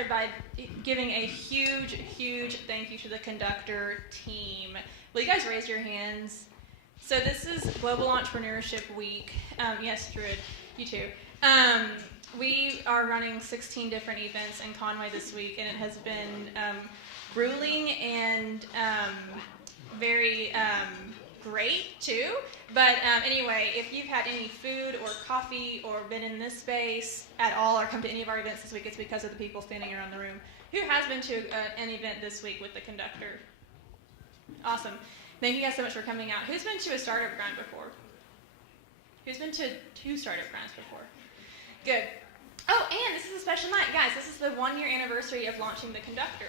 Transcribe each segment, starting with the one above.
started by giving a huge, huge thank you to the conductor team. Will you guys raise your hands? So this is Global Entrepreneurship Week. Yes, Druid, you too. We are running 16 different events in Conway this week, and it has been grueling and very great too. But anyway, if you've had any food or coffee or been in this space at all or come to any of our events this week, it's because of the people standing around the room. Who has been to an event this week with the conductor? Awesome. Thank you guys so much for coming out. Who's been to a startup grind before? Who's been to 2 startup grinds before? Good. Oh, and this is a special night. Guys, this is the 1-year anniversary of launching the conductor.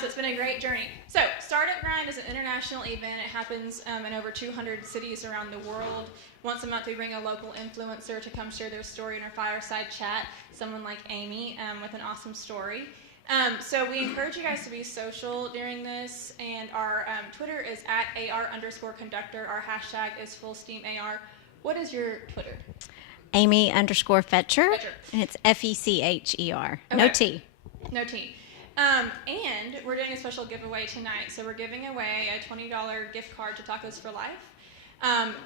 So it's been a great journey. So Startup Grind is an international event. It happens in over 200 cities around the world. Once a month we bring a local influencer to come share their story in our fireside chat, someone like Amy with an awesome story. So we encourage you guys to be social during this, and our Twitter is at @AR_conductor. Our hashtag is FullSteamAR. What is your Twitter? Amy_Fecher, and it's Fecher. Okay. No T. No T. And we're doing a special giveaway tonight. So we're giving away a $20 gift card to Tacos for Life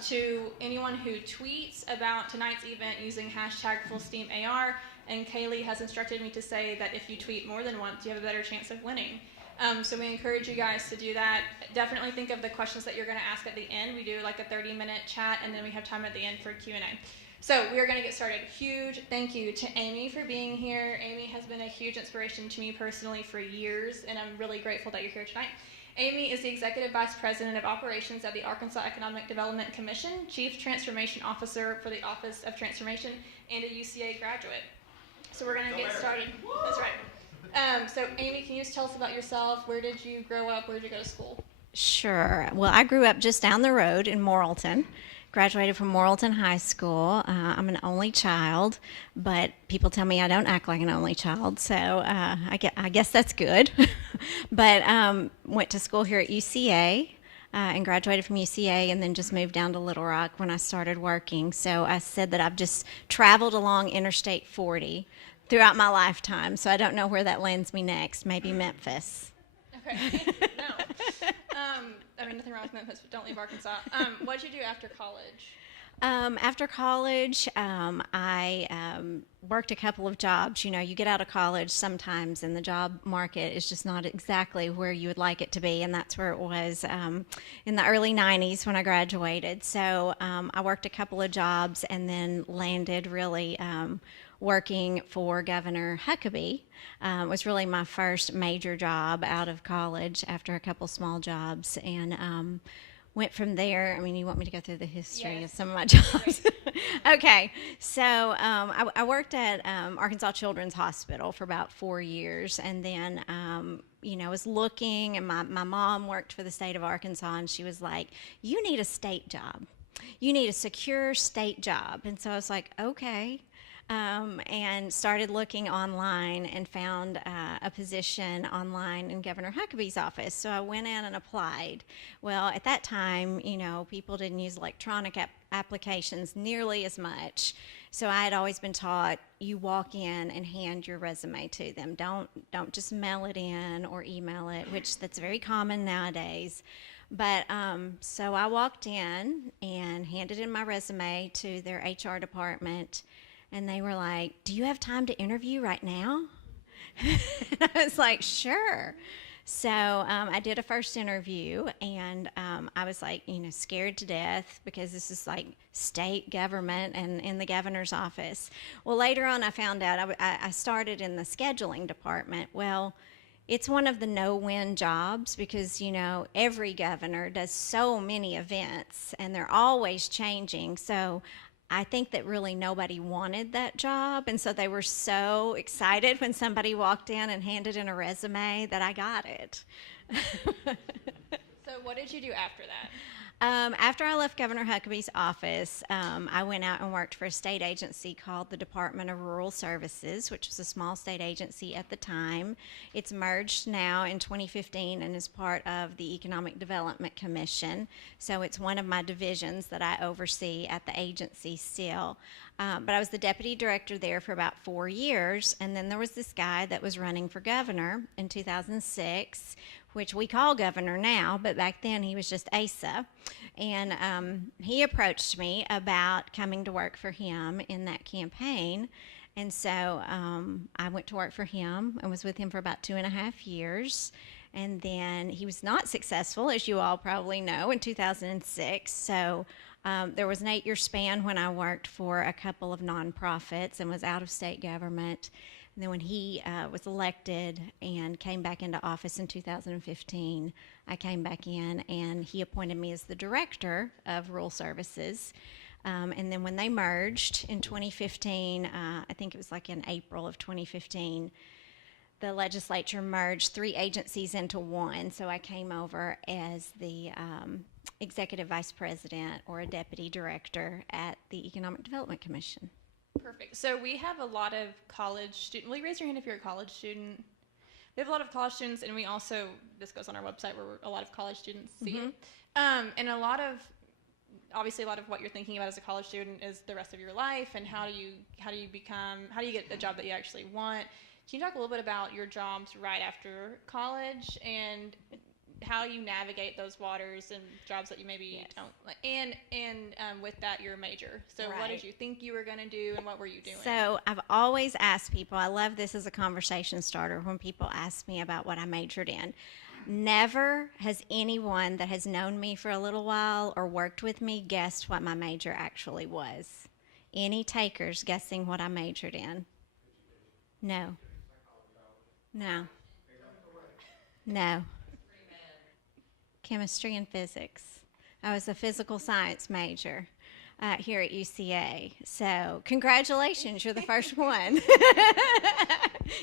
to anyone who tweets about tonight's event using hashtag FullSteamAR. And Kaylee has instructed me to say that if you tweet more than once, you have a better chance of winning. So we encourage you guys to do that. Definitely think of the questions that you're going to ask at the end. We do like a 30-minute chat, and then we have time at the end for Q&A. So we are going to get started. Huge thank you to Amy for being here. Amy has been a huge inspiration to me personally for years, and I'm really grateful that you're here tonight. Amy is the Executive Vice President of Operations at the Arkansas Economic Development Commission, Chief Transformation Officer for the Office of Transformation, and a UCA graduate. So we're going to get started. That's right. So Amy, can you just tell us about yourself? Where did you grow up? Where did you go to school? Sure. Well, I grew up just down the road in Morrilton. Graduated from Morrilton High School. I'm an only child, but people tell me I don't act like an only child, so I guess that's good. But went to school here at UCA and graduated from UCA, and then just moved down to Little Rock when I started working. So I said that I've just traveled along Interstate 40 throughout my lifetime, so I don't know where that lands me next. Maybe Memphis. Okay. No. I mean, nothing wrong with Memphis, but don't leave Arkansas. What did you do after college? After college, I worked a couple of jobs. You know, you get out of college sometimes, and the job market is just not exactly where you would like it to be, and that's where it was in the early 90s when I graduated. So I worked a couple of jobs and then landed really working for Governor Huckabee. It was really my first major job out of college after a couple small jobs, and went from there. I mean, you want me to go through the history of some of my jobs? Okay, so I worked at Arkansas Children's Hospital for about 4 years, and then was looking, and my mom worked for the state of Arkansas, and she was like, you need a state job. You need a secure state job. And so I was like, okay. And started looking online and found a position online in Governor Huckabee's office. So I went in and applied. Well, at that time, people didn't use electronic applications nearly as much. So I had always been taught, you walk in and hand your resume to them. Don't just mail it in or email it, which that's very common nowadays. But so I walked in and handed in my resume to their HR department. And they were like, do you have time to interview right now? And I was like, sure. So I did a first interview, and I was like, scared to death because this is like state government and in the governor's office. Well, later on I found out I started in the scheduling department. Well, it's one of the no-win jobs because, every governor does so many events, and they're always changing. So I think that really nobody wanted that job, and so they were so excited when somebody walked in and handed in a resume that I got it. So what did you do after that? After I left Governor Huckabee's office, I went out and worked for a state agency called the Department of Rural Services, which was a small state agency at the time. It's merged now in 2015 and is part of the Economic Development Commission. So it's one of my divisions that I oversee at the agency still. But I was the deputy director there for about 4 years, and then there was this guy that was running for governor in 2006, which we call governor now, but back then he was just Asa. And he approached me about coming to work for him in that campaign. And so I went to work for him and was with him for about 2.5 years. And then he was not successful, as you all probably know, in 2006. So there was an 8-year span when I worked for a couple of nonprofits and was out of state government. And then when he was elected and came back into office in 2015, I came back in and he appointed me as the director of Rural Services. And then when they merged in 2015, I think it was like in April of 2015, the legislature merged 3 agencies into one. So I came over as the executive vice president or a deputy director at the Economic Development Commission. Perfect. So we have a lot of college students. Will you raise your hand if you're a college student? We have a lot of college students, and we also, this goes on our website where a lot of college students see it. And obviously a lot of what you're thinking about as a college student is the rest of your life and how do you get the job that you actually want. Can you talk a little bit about your jobs right after college and how you navigate those waters and jobs that you maybe don't like, and with that your major. So what did you think you were going to do and what were you doing? So I've always asked people, I love this as a conversation starter when people ask me about what I majored in. Never has anyone that has known me for a little while or worked with me guessed what my major actually was. Any takers guessing what I majored in? No. Chemistry and physics. I was a physical science major here at UCA. So congratulations, you're the first one.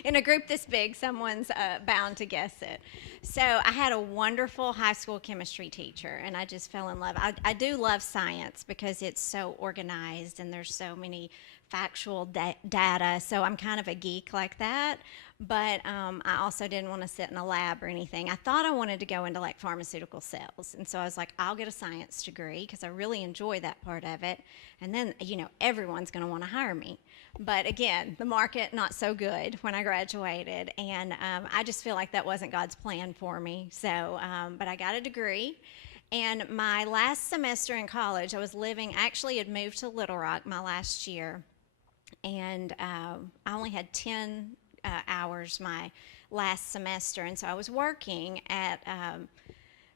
In a group this big, someone's bound to guess it. So I had a wonderful high school chemistry teacher, and I just fell in love. I do love science because it's so organized and there's so many factual data, so I'm kind of a geek like that. But I also didn't want to sit in a lab or anything. I thought I wanted to go into like pharmaceutical sales. And so I was like, I'll get a science degree because I really enjoy that part of it. And then, everyone's going to want to hire me. But again, the market not so good when I graduated. And I just feel like that wasn't God's plan for me. So, but I got a degree. And my last semester in college, I actually had moved to Little Rock my last year. And I only had 10 hours my last semester, and so I was working at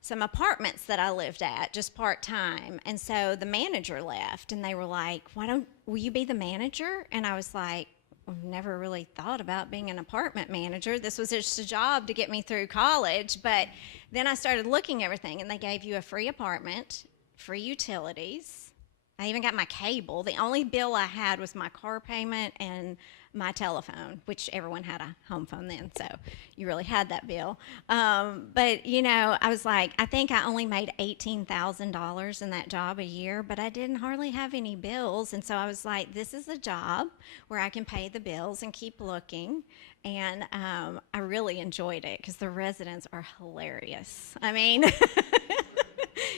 some apartments that I lived at just part-time. And so the manager left and they were like, will you be the manager? And I was like, I've never really thought about being an apartment manager. This was just a job to get me through college. But then I started looking at everything, and they gave you a free apartment, free utilities. I even got my cable. The only bill I had was my car payment and my telephone, which everyone had a home phone then, so you really had that bill. But, I was like, I think I only made $18,000 in that job a year, but I didn't hardly have any bills. And so I was like, this is a job where I can pay the bills and keep looking. And I really enjoyed it because the residents are hilarious. I mean,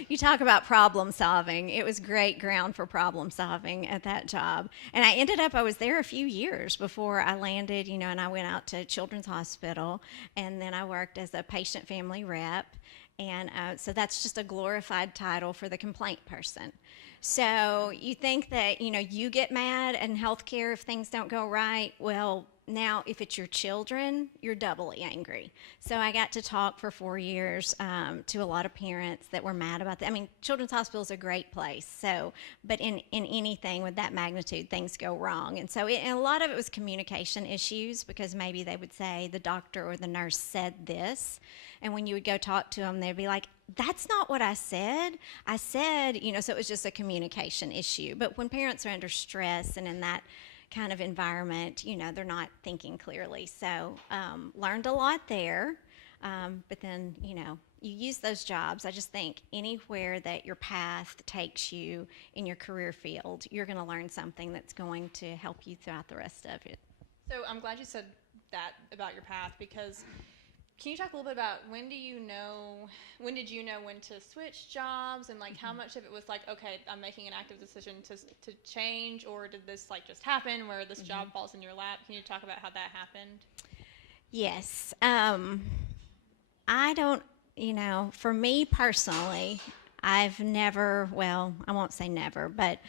you talk about problem solving. It was great ground for problem solving at that job. And I was there a few years before I landed, and I went out to Children's Hospital, and then I worked as a patient family rep. And so that's just a glorified title for the complaint person. So you think that, you get mad in healthcare if things don't go right. Well, now if it's your children, you're doubly angry. So I got to talk for 4 years to a lot of parents that were mad about that. I mean, Children's Hospital is a great place. So, but in anything with that magnitude, things go wrong. And so and a lot of it was communication issues because maybe they would say the doctor or the nurse said this. And when you would go talk to them, they'd be like, that's not what I said. I said, so it was just a communication issue. But when parents are under stress and in that kind of environment, they're not thinking clearly. So learned a lot there. But then, you use those jobs. I just think anywhere that your path takes you in your career field, you're going to learn something that's going to help you throughout the rest of it. So I'm glad you said that about your path, because can you talk a little bit about when did you know when to switch jobs, and like how much of it was like, okay, I'm making an active decision to change, or did this like just happen where this job falls in your lap? Can you talk about how that happened? Yes. I don't, for me personally, I've never, well, I won't say never, but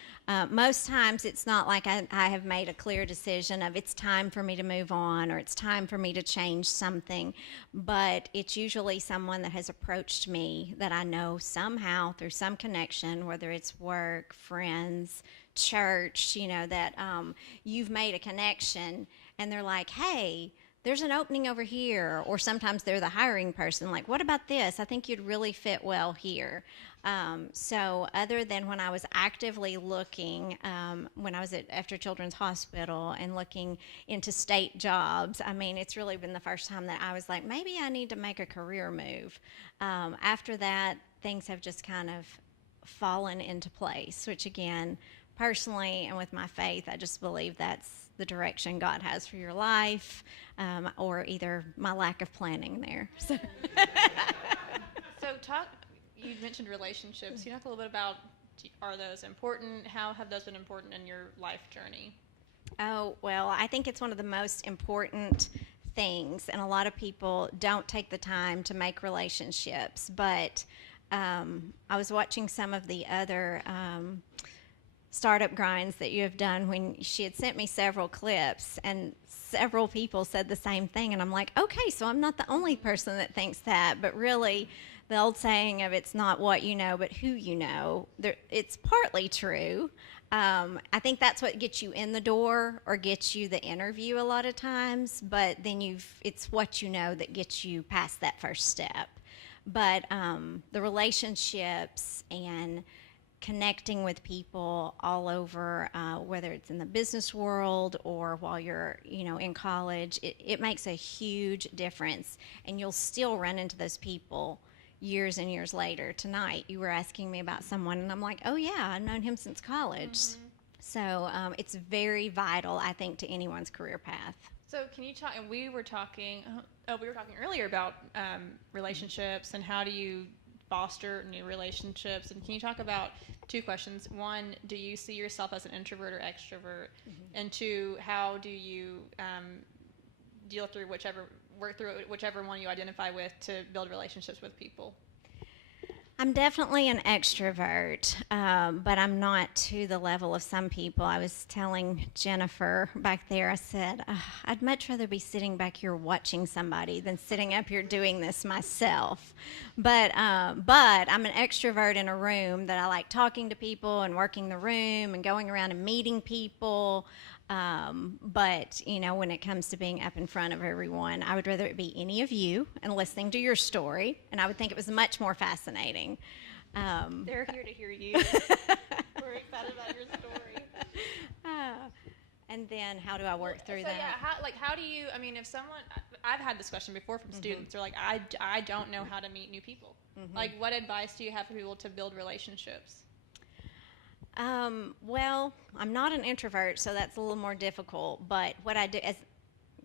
most times it's not like I have made a clear decision of it's time for me to move on or it's time for me to change something. But it's usually someone that has approached me that I know somehow through some connection, whether it's work, friends, church, that you've made a connection and they're like, hey, there's an opening over here, or sometimes they're the hiring person, like, what about this? I think you'd really fit well here. So other than when I was actively looking, when I was after Children's Hospital and looking into state jobs, I mean, it's really been the first time that I was like, maybe I need to make a career move. After that, things have just kind of fallen into place, which again, personally and with my faith, I just believe that's the direction God has for your life, or either my lack of planning there. So, you mentioned relationships. Can you talk a little bit about, are those important? How have those been important in your life journey? Oh, well, I think it's one of the most important things, and a lot of people don't take the time to make relationships, but I was watching some of the other startup grinds that you have done when she had sent me several clips, and several people said the same thing, and I'm like, okay, so I'm not the only person that thinks that. But really, the old saying of it's not what you know but who you know, it's partly true. I think that's what gets you in the door or gets you the interview a lot of times, but then it's what you know that gets you past that first step. But the relationships and connecting with people all over, whether it's in the business world or while you're, in college, it makes a huge difference. And you'll still run into those people years and years later. Tonight, you were asking me about someone, and I'm like, oh yeah, I've known him since college. Mm-hmm. So it's very vital, I think, to anyone's career path. So can you talk, and we were talking earlier about relationships and how do you foster new relationships, and can you talk about two questions? One, do you see yourself as an introvert or extrovert? Mm-hmm. And two, how do you work through whichever one you identify with to build relationships with people? I'm definitely an extrovert, but I'm not to the level of some people. I was telling Jennifer back there, I said, I'd much rather be sitting back here watching somebody than sitting up here doing this myself. But I'm an extrovert in a room that I like talking to people and working the room and going around and meeting people. But when it comes to being up in front of everyone, I would rather it be any of you and listening to your story, and I would think it was much more fascinating. They're here to hear you. We're excited about your story. And then how do I work through that? Yeah, how do you, if someone, I've had this question before from students, they're like, I don't know how to meet new people. Mm-hmm. Like, what advice do you have for people to build relationships? Well, I'm not an introvert, so that's a little more difficult. But what I do,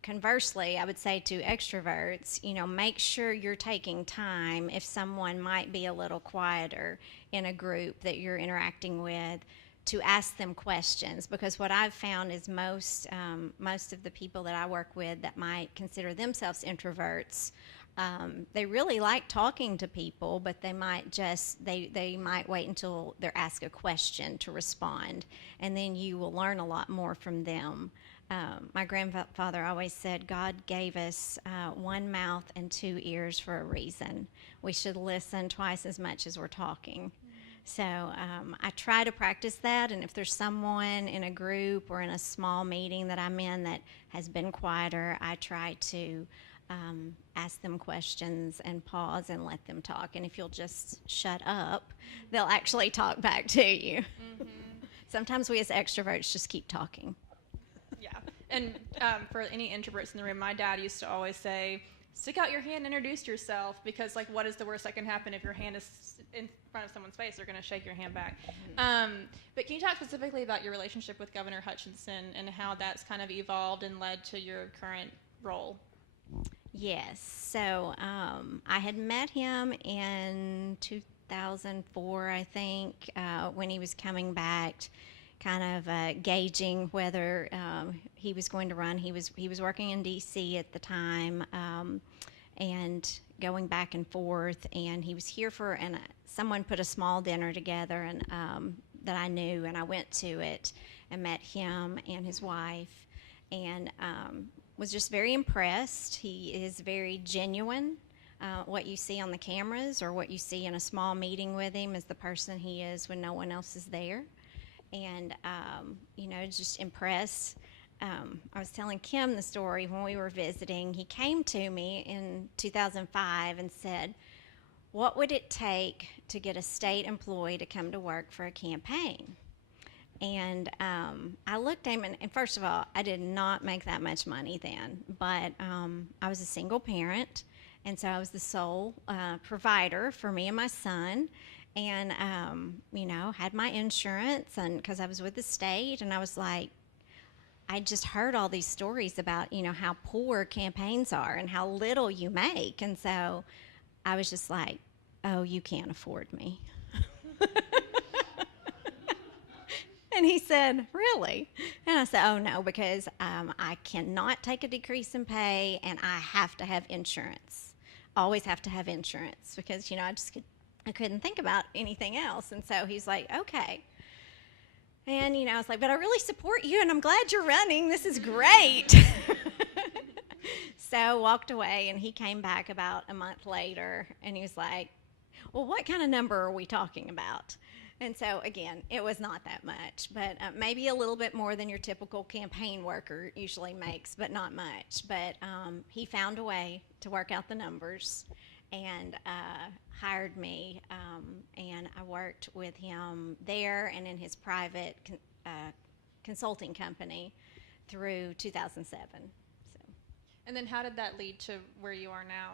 conversely, I would say to extroverts, make sure you're taking time if someone might be a little quieter in a group that you're interacting with, to ask them questions. Because what I've found is most of the people that I work with that might consider themselves introverts, they really like talking to people, but they might they might wait until they're asked a question to respond, and then you will learn a lot more from them. My grandfather always said, God gave us one mouth and two ears for a reason. We should listen twice as much as we're talking. So I try to practice that, and if there's someone in a group or in a small meeting that I'm in that has been quieter, I try to ask them questions and pause and let them talk. And if you'll just shut up, they'll actually talk back to you. Mm-hmm. Sometimes we as extroverts just keep talking. Yeah. And for any introverts in the room, my dad used to always say, stick out your hand and introduce yourself, because like, what is the worst that can happen if your hand is in front of someone's face? They're going to shake your hand back. But can you talk specifically about your relationship with Governor Hutchinson and how that's kind of evolved and led to your current role? Yes. So I had met him in 2004, I think, when he was coming back, kind of gauging whether he was going to run. He was working in D.C. at the time, and going back and forth. And he was here and someone put a small dinner together, and that I knew, and I went to it and met him and his wife, and was just very impressed. He is very genuine. What you see on the cameras or what you see in a small meeting with him is the person he is when no one else is there. And, just impressed. I was telling Kim the story when we were visiting. He came to me in 2005 and said, what would it take to get a state employee to come to work for a campaign? And I looked at him, and first of all, I did not make that much money then, but I was a single parent, and so I was the sole provider for me and my son. And, had my insurance, and because I was with the state, and I was like, I just heard all these stories about, how poor campaigns are and how little you make. And so I was just like, oh, you can't afford me. And he said, really? And I said, oh, no, because I cannot take a decrease in pay, and I have to have insurance. Always have to have insurance because, I couldn't think about anything else. And so he's like, okay. And, I was like, but I really support you, and I'm glad you're running. This is great. So walked away, and he came back about a month later, and he was like, well, what kind of number are we talking about? And so, again, it was not that much, but maybe a little bit more than your typical campaign worker usually makes, but not much. But he found a way to work out the numbers and hired me, and I worked with him there and in his private consulting company through 2007. So. And then how did that lead to where you are now?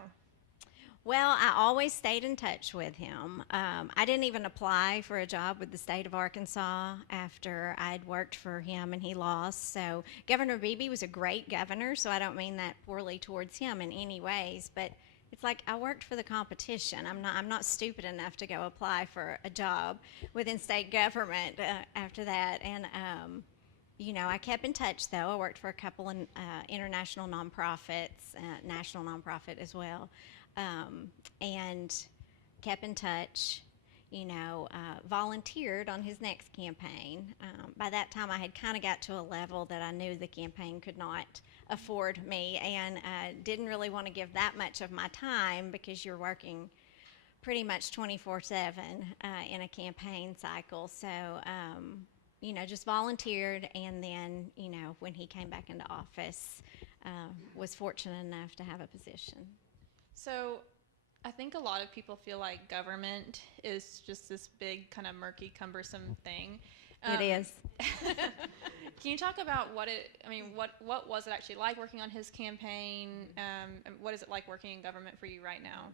Well, I always stayed in touch with him. I didn't even apply for a job with the state of Arkansas after I'd worked for him and he lost. So Governor Beebe was a great governor, so I don't mean that poorly towards him in any ways, but it's like I worked for the competition. I'm not stupid enough to go apply for a job within state government after that. And I kept in touch, though. I worked for a couple of international nonprofits, national nonprofit as well, and kept in touch. Volunteered on his next campaign. By that time, I had kind of got to a level that I knew the campaign could not afford me, and didn't really want to give that much of my time because you're working pretty much 24/7 in a campaign cycle. So, just volunteered, and then, when he came back into office, was fortunate enough to have a position. So I think a lot of people feel like government is just this big, kind of murky, cumbersome thing. It is. Can you talk about what was it actually like working on his campaign? What is it like working in government for you right now?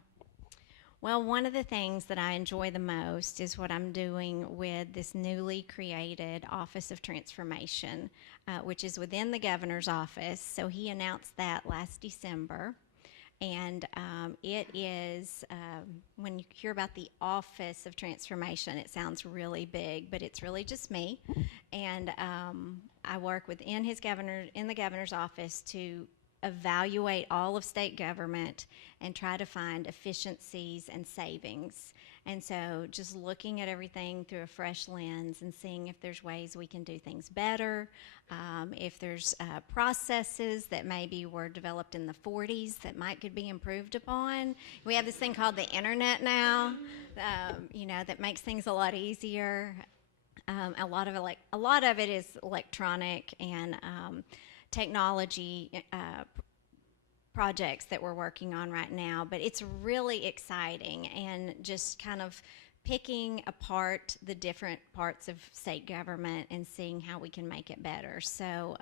Well, one of the things that I enjoy the most is what I'm doing with this newly created Office of Transformation, which is within the governor's office. So he announced that last December. And it is, when you hear about the Office of Transformation, it sounds really big, but it's really just me. And I work in the governor's office to evaluate all of state government and try to find efficiencies and savings. And so just looking at everything through a fresh lens and seeing if there's ways we can do things better, if there's processes that maybe were developed in the 40s that could be improved upon. We have this thing called the internet now, that makes things a lot easier. A lot of it is electronic and technology projects that we're working on right now, but it's really exciting, and just kind of picking apart the different parts of state government and seeing how we can make it better. So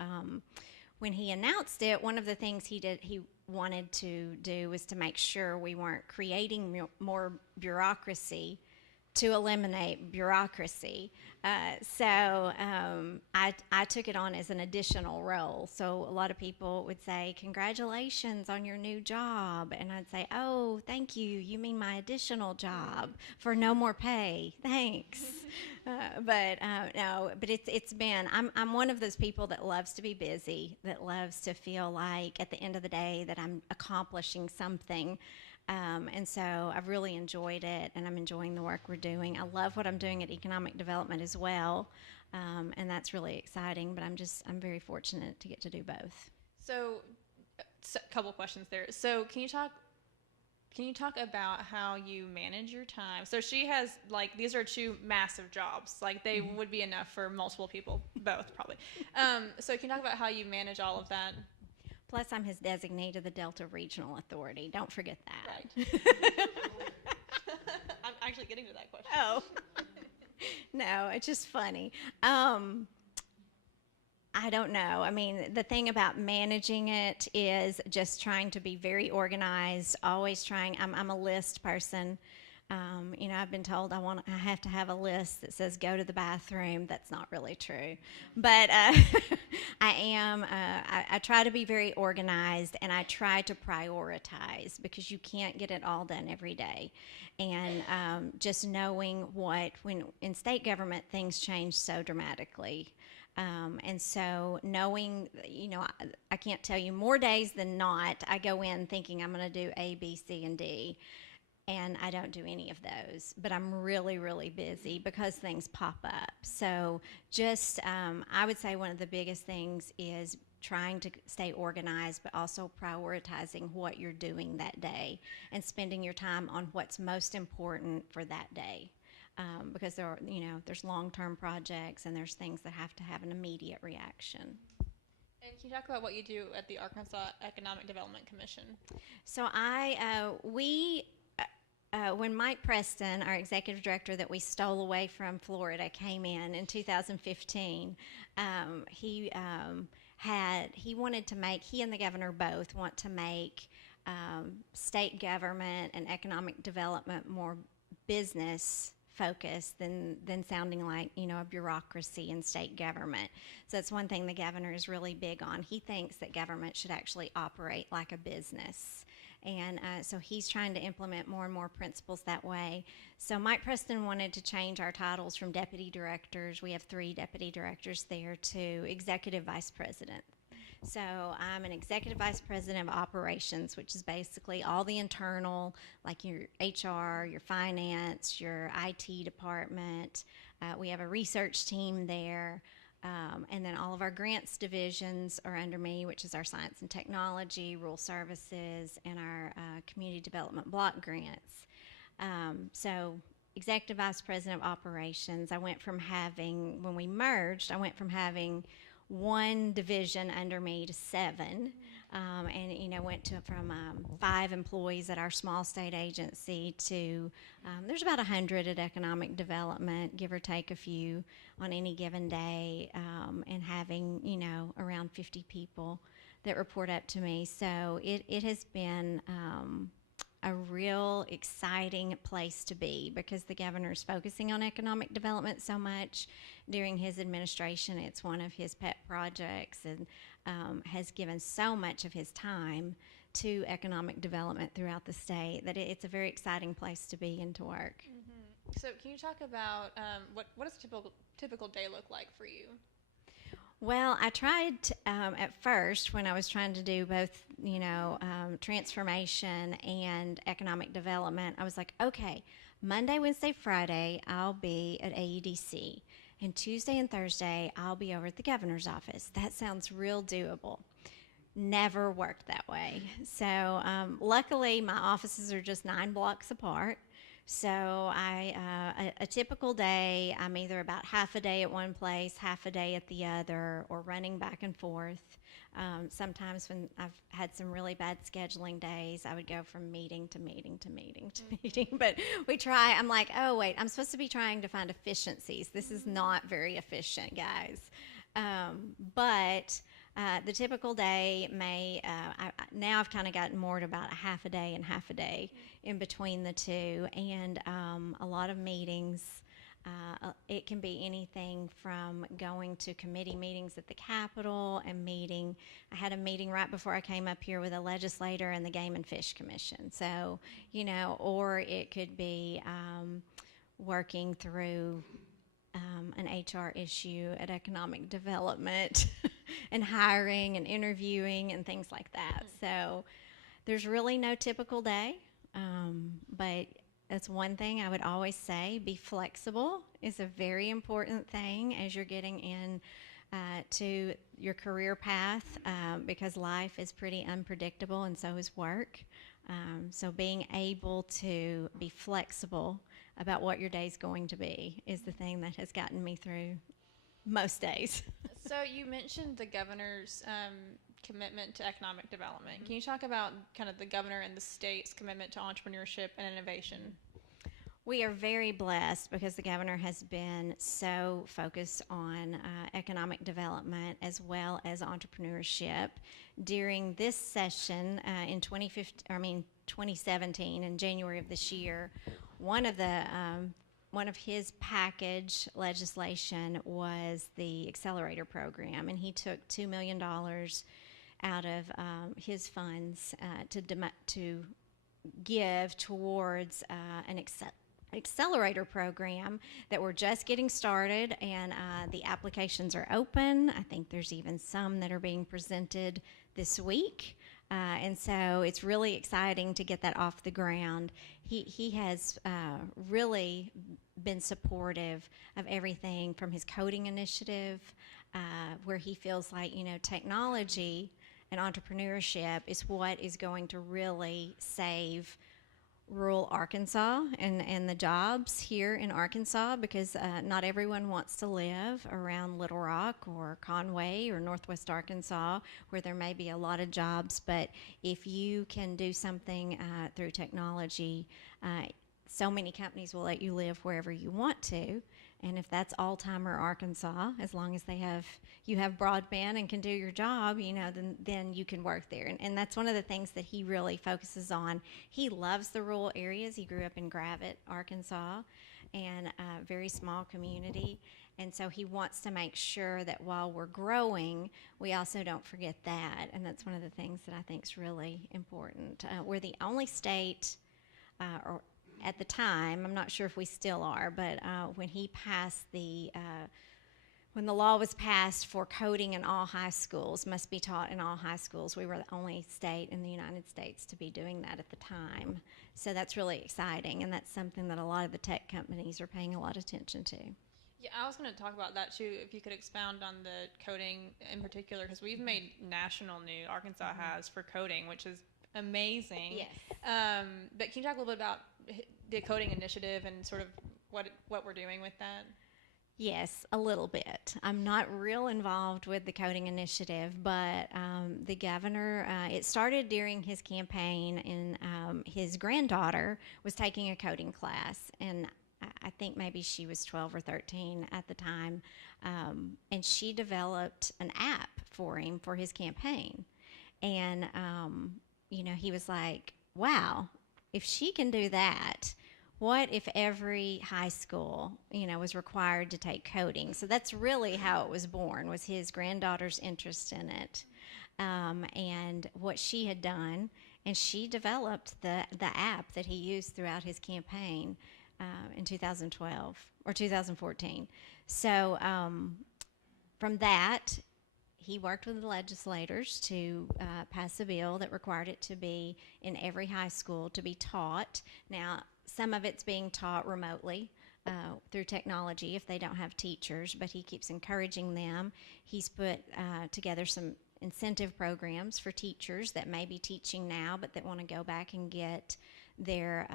when he announced it, one of the things he wanted to do was to make sure we weren't creating more bureaucracy to eliminate bureaucracy. I took it on as an additional role. So a lot of people would say, "Congratulations on your new job," and I'd say, "Oh, thank you. You mean my additional job for no more pay? Thanks." No, but it's been. I'm one of those people that loves to be busy, that loves to feel like at the end of the day that I'm accomplishing something. And so I've really enjoyed it, and I'm enjoying the work we're doing. I love what I'm doing at economic development as well, and that's really exciting. But I'm very fortunate to get to do both. So, a couple questions there. So, can you talk about how you manage your time? So she has, like, these are two massive jobs. Like, they would be enough for multiple people, both probably. So can you talk about how you manage all of that? Plus, I'm his designee to the Delta Regional Authority. Don't forget that. Right. I'm actually getting to that question. Oh. No, it's just funny. I don't know. I mean, the thing about managing it is just trying to be very organized, always trying. I'm a list person. I've been told I have to have a list that says go to the bathroom. That's not really true. But I try to be very organized, and I try to prioritize because you can't get it all done every day. And just knowing when in state government, things change so dramatically. And so knowing, I can't tell you more days than not, I go in thinking I'm going to do A, B, C, and D. And I don't do any of those, but I'm really, really busy because things pop up. So just, I would say one of the biggest things is trying to stay organized, but also prioritizing what you're doing that day and spending your time on what's most important for that day. Because there's long-term projects and there's things that have to have an immediate reaction. And can you talk about what you do at the Arkansas Economic Development Commission? So when Mike Preston, our executive director that we stole away from Florida, came in 2015, he wanted to make, he and the governor both want to make state government and economic development more business focused than sounding like a bureaucracy in state government. So that's one thing the governor is really big on. He thinks that government should actually operate like a business. And so he's trying to implement more and more principles that way. So Mike Preston wanted to change our titles from deputy directors, we have 3 deputy directors there, to executive vice president. So I'm an executive vice president of operations, which is basically all the internal, like your HR, your finance, your IT department. We have a research team there. And then all of our grants divisions are under me, which is our science and technology, rural services, and our community development block grants. So executive vice president of operations, when we merged, I went from having 1 division under me to 7, and went from 5 employees at our small state agency to there's about 100 at economic development, give or take a few on any given day, and having around 50 people that report up to me. So it has been a real exciting place to be because the governor is focusing on economic development so much during his administration. It's one of his pet projects, and has given so much of his time to economic development throughout the state that it's a very exciting place to be and to work. Mm-hmm. So can you talk about what does a typical day look like for you? Well, I tried at first when I was trying to do both, transformation and economic development. I was like, okay, Monday, Wednesday, Friday, I'll be at AEDC. And Tuesday and Thursday, I'll be over at the governor's office. That sounds real doable. Never worked that way. So luckily, my offices are just 9 blocks apart. So a typical day, I'm either about half a day at one place, half a day at the other, or running back and forth. Sometimes when I've had some really bad scheduling days, I would go from meeting to meeting to meeting to meeting. But I'm like, oh, wait, I'm supposed to be trying to find efficiencies. This is not very efficient, guys. But The typical day may, now I've kind of gotten more to about a half a day and half a day in between the two, and a lot of meetings. It can be anything from going to committee meetings at the Capitol and meeting. I had a meeting right before I came up here with a legislator and the Game and Fish Commission. So, or it could be working through an HR issue at economic development and hiring and interviewing and things like that. So there's really no typical day, but that's one thing I would always say. Be flexible is a very important thing as you're getting in to your career path, because life is pretty unpredictable and so is work. So being able to be flexible about what your day's going to be is the thing that has gotten me through most days. So you mentioned the governor's commitment to economic development. Can you talk about kind of the governor and the state's commitment to entrepreneurship and innovation? We are very blessed because the governor has been so focused on economic development as well as entrepreneurship. During this session in 2017, in January of this year, one of his package legislation was the accelerator program, and he took $2 million out of his funds to give towards an accelerator program that we're just getting started, and the applications are open. I think there's even some that are being presented this week, and so it's really exciting to get that off the ground. He has really been supportive of everything from his coding initiative, where he feels like technology and entrepreneurship is what is going to really save rural Arkansas and the jobs here in Arkansas, because not everyone wants to live around Little Rock or Conway or Northwest Arkansas, where there may be a lot of jobs. But if you can do something through technology, so many companies will let you live wherever you want to. And if that's all-timer Arkansas, as long as you have broadband and can do your job, then you can work there. And that's one of the things that he really focuses on. He loves the rural areas. He grew up in Gravette, Arkansas, and a very small community. And so he wants to make sure that while we're growing, we also don't forget that. And that's one of the things that I think is really important. We're the only state, or at the time, I'm not sure if we still are, but when the law was passed for coding in all high schools, must be taught in all high schools, we were the only state in the United States to be doing that at the time. So that's really exciting, and that's something that a lot of the tech companies are paying a lot of attention to. Yeah, I was going to talk about that too, if you could expound on the coding in particular, because we've made national news, Arkansas has, for coding, which is amazing. Yes. But can you talk a little bit about the coding initiative and sort of what we're doing with that? Yes, a little bit. I'm not real involved with the coding initiative, but the governor, it started during his campaign, and his granddaughter was taking a coding class, and I think maybe she was 12 or 13 at the time, and she developed an app for him for his campaign. And, he was like, wow, if she can do that, what if every high school, was required to take coding? So that's really how it was born, was his granddaughter's interest in it, and what she had done. And she developed the app that he used throughout his campaign in 2012 or 2014. So from that, he worked with the legislators to pass a bill that required it to be in every high school to be taught. Now, some of it's being taught remotely through technology if they don't have teachers, but he keeps encouraging them. He's put together some incentive programs for teachers that may be teaching now but that want to go back and get their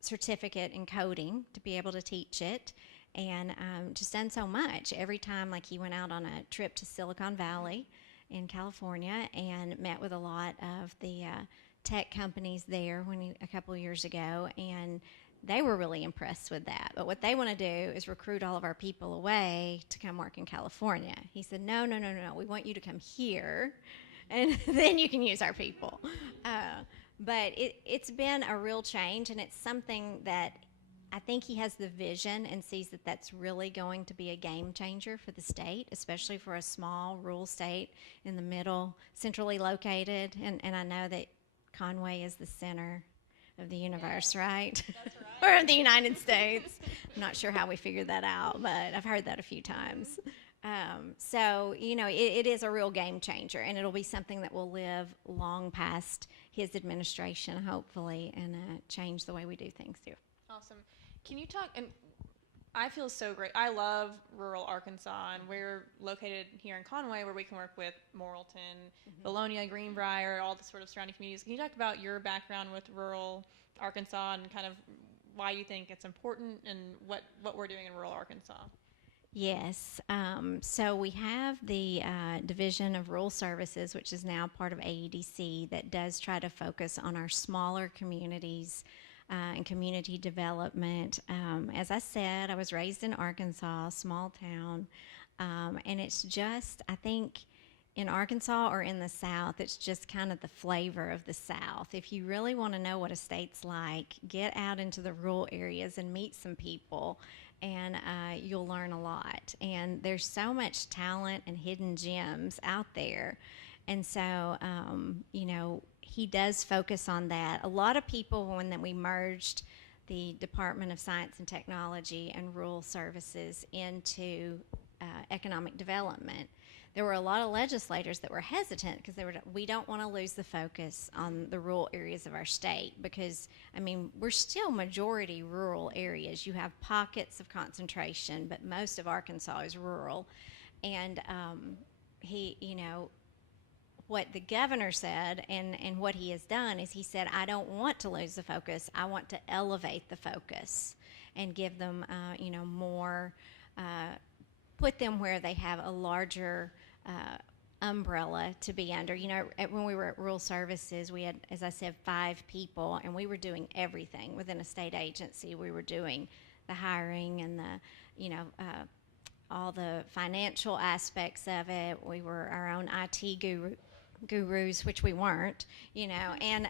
certificate in coding to be able to teach it. And just done so much. Every time, like, he went out on a trip to Silicon Valley in California and met with a lot of the tech companies there a couple of years ago, and they were really impressed with that. But what they want to do is recruit all of our people away to come work in California. He said, no, no, no, no, no. We want you to come here, and then you can use our people. But it's been a real change, and it's something that I think he has the vision and sees that that's really going to be a game changer for the state, especially for a small rural state in the middle, centrally located. And I know that Conway is the center of the universe, right? That's right. Or of the United States. I'm not sure how we figured that out, but I've heard that a few times. So, it is a real game changer, and it'll be something that will live long past his administration, hopefully, and change the way we do things too. Awesome. Can you talk, and I feel so great. I love rural Arkansas, and we're located here in Conway where we can work with Morrilton, Bologna, Greenbrier, all the sort of surrounding communities. Can you talk about your background with rural Arkansas and kind of why you think it's important and what we're doing in rural Arkansas? Yes. So we have the Division of Rural Services, which is now part of AEDC, that does try to focus on our smaller communities and community development. As I said, I was raised in Arkansas, small town, and it's just, I think, in Arkansas or in the South, it's just kind of the flavor of the South. If you really want to know what a state's like, get out into the rural areas and meet some people, and you'll learn a lot. And there's so much talent and hidden gems out there. And so, he does focus on that. A lot of people, when we merged the Department of Science and Technology and Rural Services into economic development, there were a lot of legislators that were hesitant because we don't want to lose the focus on the rural areas of our state because, we're still majority rural areas. You have pockets of concentration, but most of Arkansas is rural. And what the governor said and what he has done is he said, I don't want to lose the focus. I want to elevate the focus and give them, more, put them where they have a larger umbrella to be under. When we were at Rural Services, we had, as I said, 5 people, and we were doing everything within a state agency. We were doing the hiring and all the financial aspects of it. We were our own IT gurus, which we weren't, and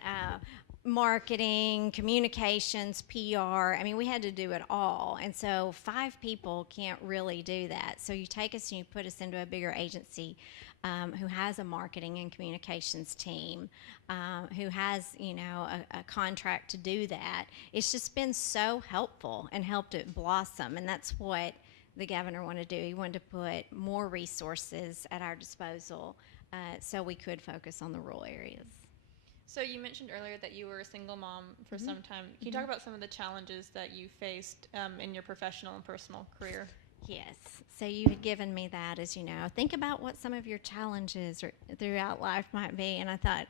marketing, communications, PR. We had to do it all. And so 5 people can't really do that. So you take us and you put us into a bigger agency who has a marketing and communications team, who has, a contract to do that. It's just been so helpful and helped it blossom. And that's what the governor wanted to do. He wanted to put more resources at our disposal so we could focus on the rural areas. So you mentioned earlier that you were a single mom for some time. Can you talk about some of the challenges that you faced in your professional and personal career? Yes. So you had given me that as, think about what some of your challenges throughout life might be. And I thought,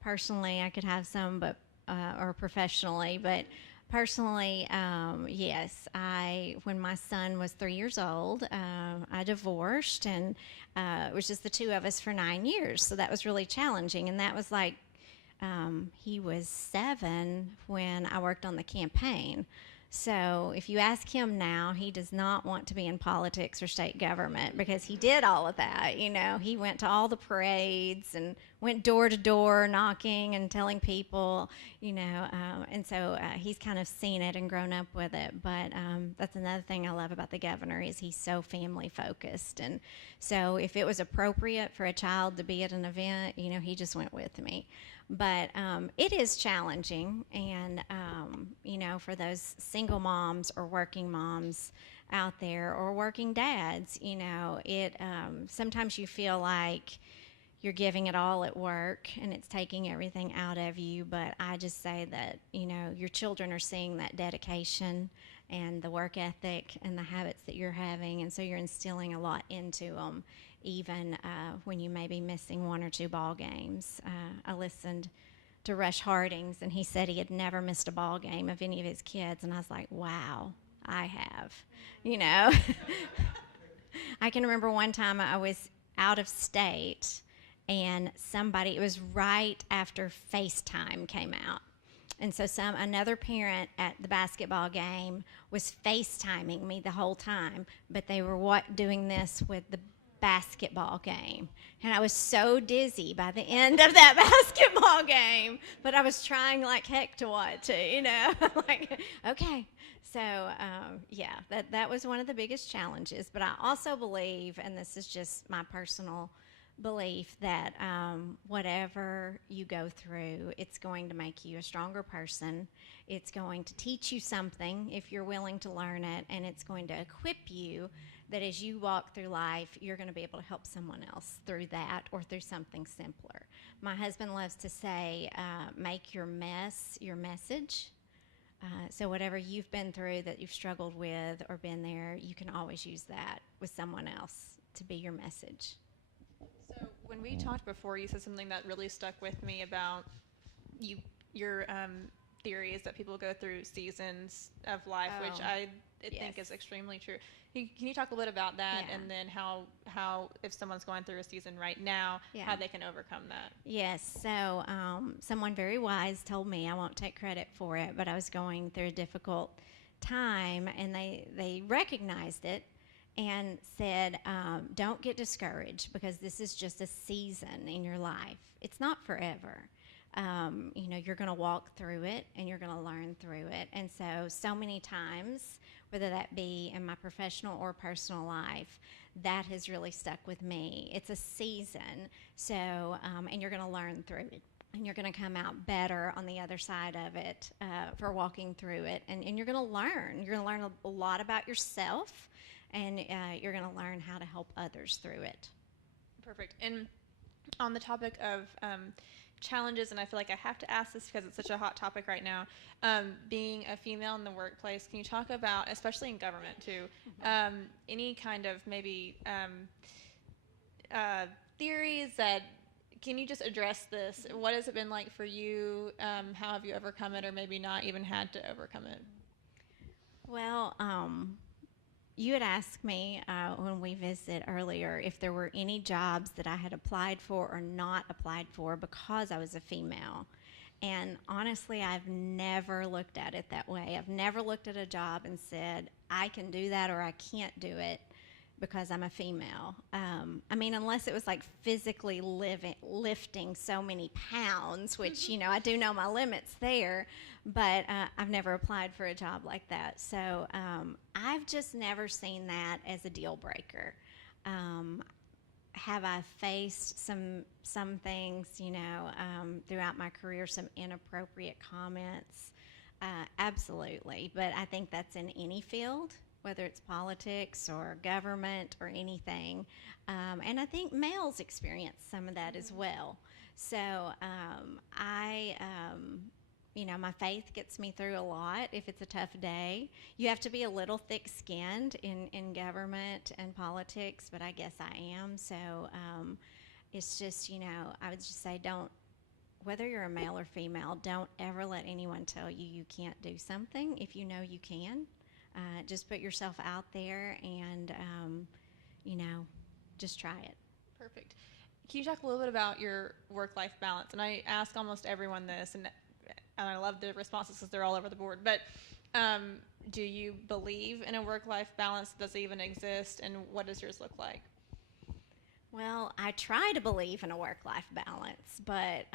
personally I could have some, but or professionally, but personally, yes. When my son was 3 years old, I divorced, and it was just the 2 of us for 9 years. So that was really challenging. And that was like, he was 7 when I worked on the campaign. So if you ask him now, he does not want to be in politics or state government because he did all of that. He went to all the parades and went door to door knocking and telling people, and so he's kind of seen it and grown up with it. But that's another thing I love about the governor is he's so family focused. And so if it was appropriate for a child to be at an event, he just went with me. But it is challenging, and for those single moms or working moms out there or working dads, it sometimes you feel like you're giving it all at work and it's taking everything out of you. But I just say that your children are seeing that dedication and the work ethic and the habits that you're having, and so you're instilling a lot into them. Even when you may be missing 1 or 2 ball games. I listened to Rush Hardings, and he said he had never missed a ball game of any of his kids, and I was like, wow, I have. I can remember one time I was out of state, and it was right after FaceTime came out. And so another parent at the basketball game was FaceTiming me the whole time, but they were doing this with the basketball game. And I was so dizzy by the end of that basketball game, but I was trying like heck to watch it, you know. Like, okay. So, yeah, that was one of the biggest challenges. But I also believe, and this is just my personal belief, that whatever you go through, it's going to make you a stronger person. It's going to teach you something if you're willing to learn it, and it's going to equip you that as you walk through life, you're going to be able to help someone else through that or through something simpler. My husband loves to say, make your mess your message. So whatever you've been through that you've struggled with or been there, you can always use that with someone else to be your message. So when we talked before, you said something that really stuck with me about your theory is that people go through seasons of life, which I think is extremely true. Can you talk a little bit about that, and then how if someone's going through a season right now, how they can overcome that? Yes. So someone very wise told me, I won't take credit for it, but I was going through a difficult time, and they recognized it and said, don't get discouraged because this is just a season in your life. It's not forever. You're going to walk through it and you're going to learn through it. And so many times, whether that be in my professional or personal life, that has really stuck with me. It's a season, so and you're going to learn through it. And you're going to come out better on the other side of it for walking through it. And you're going to learn. You're going to learn a lot about yourself, and you're going to learn how to help others through it. Perfect. And on the topic of challenges, and I feel like I have to ask this because it's such a hot topic right now, being a female in the workplace, can you talk about, especially in government too, any kind of maybe theories that, can you just address this? What has it been like for you? How have you overcome it, or maybe not even had to overcome it? Well, you had asked me when we visited earlier if there were any jobs that I had applied for or not applied for because I was a female. And honestly, I've never looked at it that way. I've never looked at a job and said, I can do that or I can't do it because I'm a female. Unless it was like physically lifting so many pounds, which, I do know my limits there, but I've never applied for a job like that. So I've just never seen that as a deal breaker. Have I faced some things, throughout my career, some inappropriate comments? Absolutely, but I think that's in any field, whether it's politics or government or anything. And I think males experience some of that as well. So my faith gets me through a lot if it's a tough day. You have to be a little thick-skinned in government and politics, but I guess I am. So it's just, I would just say whether you're a male or female, don't ever let anyone tell you can't do something if you know you can. Just put yourself out there and, just try it. Perfect. Can you talk a little bit about your work-life balance? And I ask almost everyone this, and I love the responses because they're all over the board. But do you believe in a work-life balance? Does it even exist? And what does yours look like? Well, I try to believe in a work-life balance, but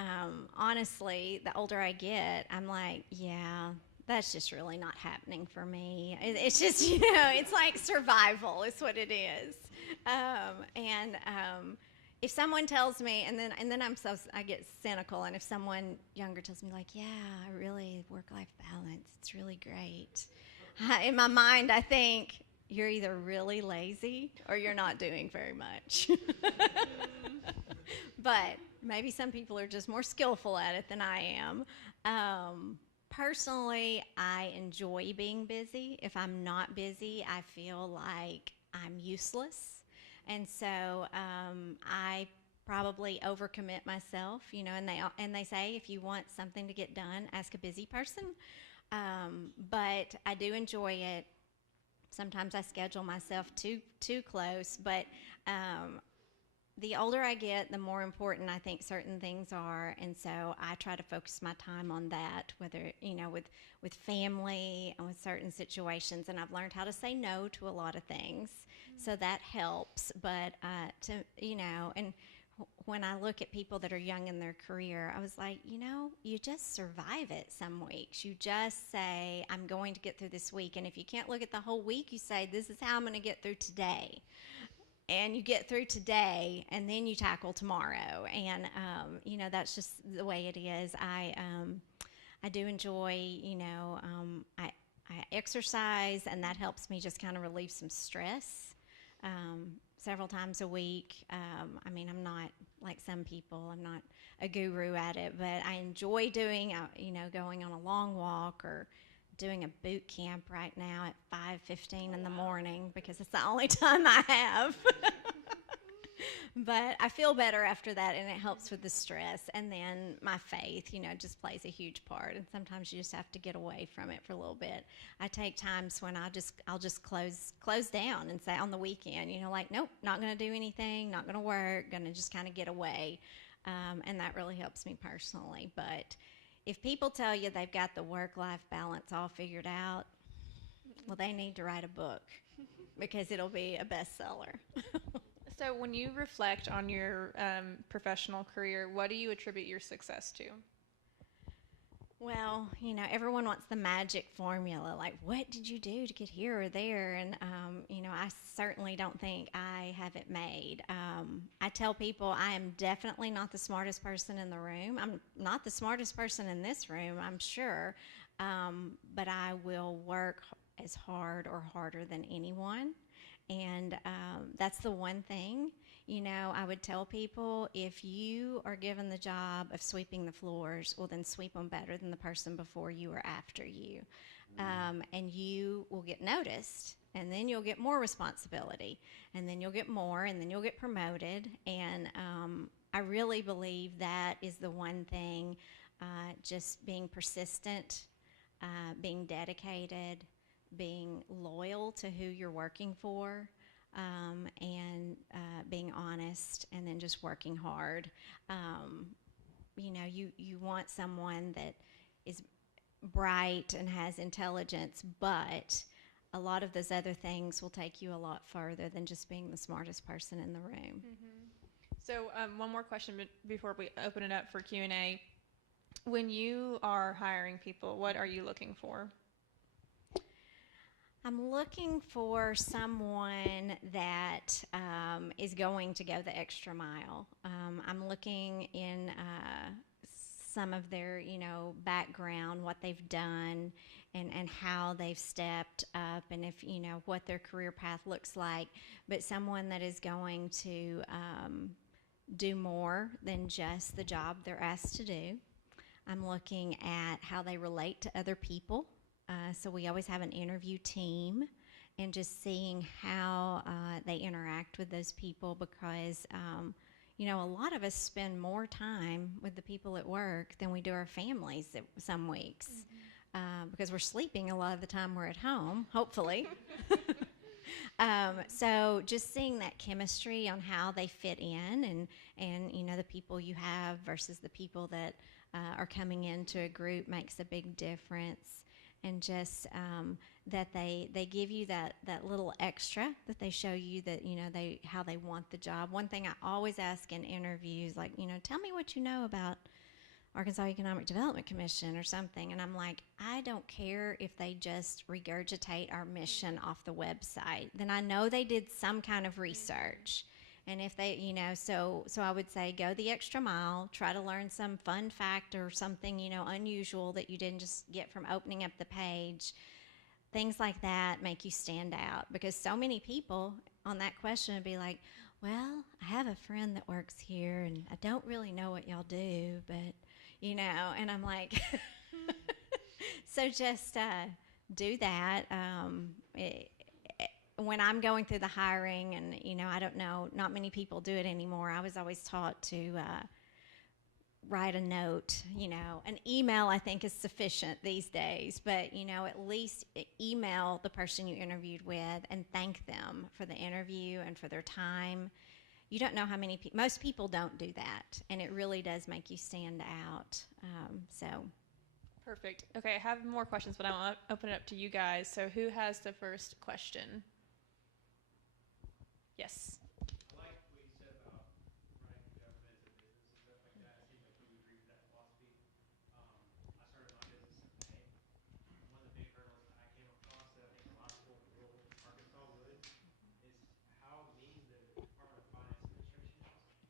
honestly, the older I get, I'm like, yeah, that's just really not happening for me. It's just, it's like survival is what it is. If someone tells me, and then I get cynical, and if someone younger tells me like, yeah, I really work-life balance, it's really great. In my mind, I think you're either really lazy or you're not doing very much. But maybe some people are just more skillful at it than I am. Personally, I enjoy being busy. If I'm not busy, I feel like I'm useless. And so I probably overcommit myself, and they say if you want something to get done, ask a busy person. But I do enjoy it. Sometimes I schedule myself too close, but the older I get, the more important I think certain things are, and so I try to focus my time on that. Whether with family and with certain situations, and I've learned how to say no to a lot of things, so that helps. But and when I look at people that are young in their career, I was like, you just survive it some weeks. You just say, I'm going to get through this week. And if you can't look at the whole week, you say, this is how I'm going to get through today. And you get through today, and then you tackle tomorrow. And, that's just the way it is. I do enjoy, I exercise, and that helps me just kind of relieve some stress. Several times a week. I'm not like some people. I'm not a guru at it, but I enjoy doing, going on a long walk or doing a boot camp right now at 5:15 in the morning because it's the only time I have. But I feel better after that, and it helps with the stress. And then my faith, just plays a huge part. And sometimes you just have to get away from it for a little bit. I take times when I'll just close down and say on the weekend, like, nope, not going to do anything, not going to work, going to just kind of get away. And that really helps me personally. But if people tell you they've got the work-life balance all figured out, well, they need to write a book because it'll be a bestseller. So when you reflect on your professional career, what do you attribute your success to? Well, everyone wants the magic formula, like what did you do to get here or there? And, I certainly don't think I have it made. I tell people I am definitely not the smartest person in the room. I'm not the smartest person in this room, I'm sure, but I will work as hard or harder than anyone. And that's the one thing, I would tell people, if you are given the job of sweeping the floors, well, then sweep them better than the person before you or after you. And you will get noticed, and then you'll get more responsibility, and then you'll get more, and then you'll get promoted. And I really believe that is the one thing, just being persistent, being dedicated, being loyal to who you're working for, and being honest, and then just working hard. You want someone that is bright and has intelligence, but a lot of those other things will take you a lot further than just being the smartest person in the room. Mm-hmm. So one more question before we open it up for Q&A. When you are hiring people, what are you looking for? I'm looking for someone that is going to go the extra mile. I'm looking in some of their, background, what they've done, and how they've stepped up, and if, what their career path looks like. But someone that is going to do more than just the job they're asked to do. I'm looking at how they relate to other people. So we always have an interview team, and just seeing how they interact with those people, because, a lot of us spend more time with the people at work than we do our families some weeks, because we're sleeping a lot of the time we're at home, hopefully. So just seeing that chemistry on how they fit in, and the people you have versus the people that are coming into a group makes a big difference. And just that they give you that little extra, that they show you that, how they want the job. One thing I always ask in interviews, like, tell me what you know about Arkansas Economic Development Commission or something. And I'm like, I don't care if they just regurgitate our mission off the website. Then I know they did some kind of research. And if they, so I would say go the extra mile, try to learn some fun fact or something, unusual that you didn't just get from opening up the page. Things like that make you stand out, because so many people on that question would be like, well, I have a friend that works here and I don't really know what y'all do, but, and I'm like, so just do that. When I'm going through the hiring, and, I don't know, not many people do it anymore. I was always taught to write a note, an email I think is sufficient these days, but, at least email the person you interviewed with and thank them for the interview and for their time. you don't know how many people, most people don't do that, and it really does make you stand out. So. Perfect. Okay, I have more questions, but I want to open it up to you guys. So who has the first question? Yes. I like what you said about running the government as a business and stuff like that. It seems like you agree with that philosophy. I started my business in May. One of the big hurdles that I came across that I think a lot of people in rural Arkansas would is how mean the Department of Finance administration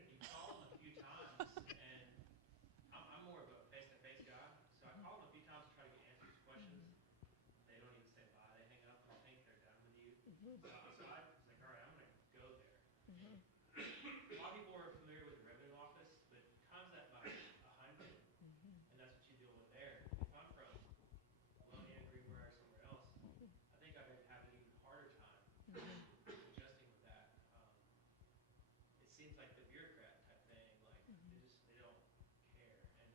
is. You call them a few times, and I'm more of a face-to-face guy, so I call them a few times to try to get answers to questions. They don't even say bye. They hang up and I think they're done with you. So outside, it's like, all right, I'm going to go there. A lot of people are familiar with the revenue office, but times that by 100, and that's what you deal with there. If I'm from Bologna, Greenbrier, or somewhere else, I think I would have an even harder time adjusting with that. It seems like the bureaucrat type thing, like they don't care. And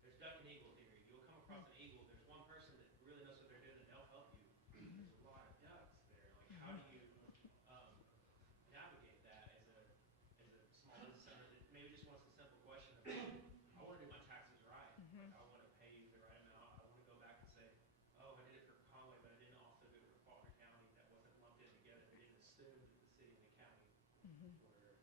there's duck and eagle theory. You'll come across an eagle. There's one person that really knows what they're doing, and they'll help you. There's a lot of ducks there. Like, how do you navigate that as a small business owner that maybe just wants a simple question of, I want to do my taxes right. Like, I want to pay you the right amount. I want to go back and say, oh, I did it for Conway, but I didn't also do it for Faulkner County. That wasn't lumped in together. They didn't assume that the city and the county were together.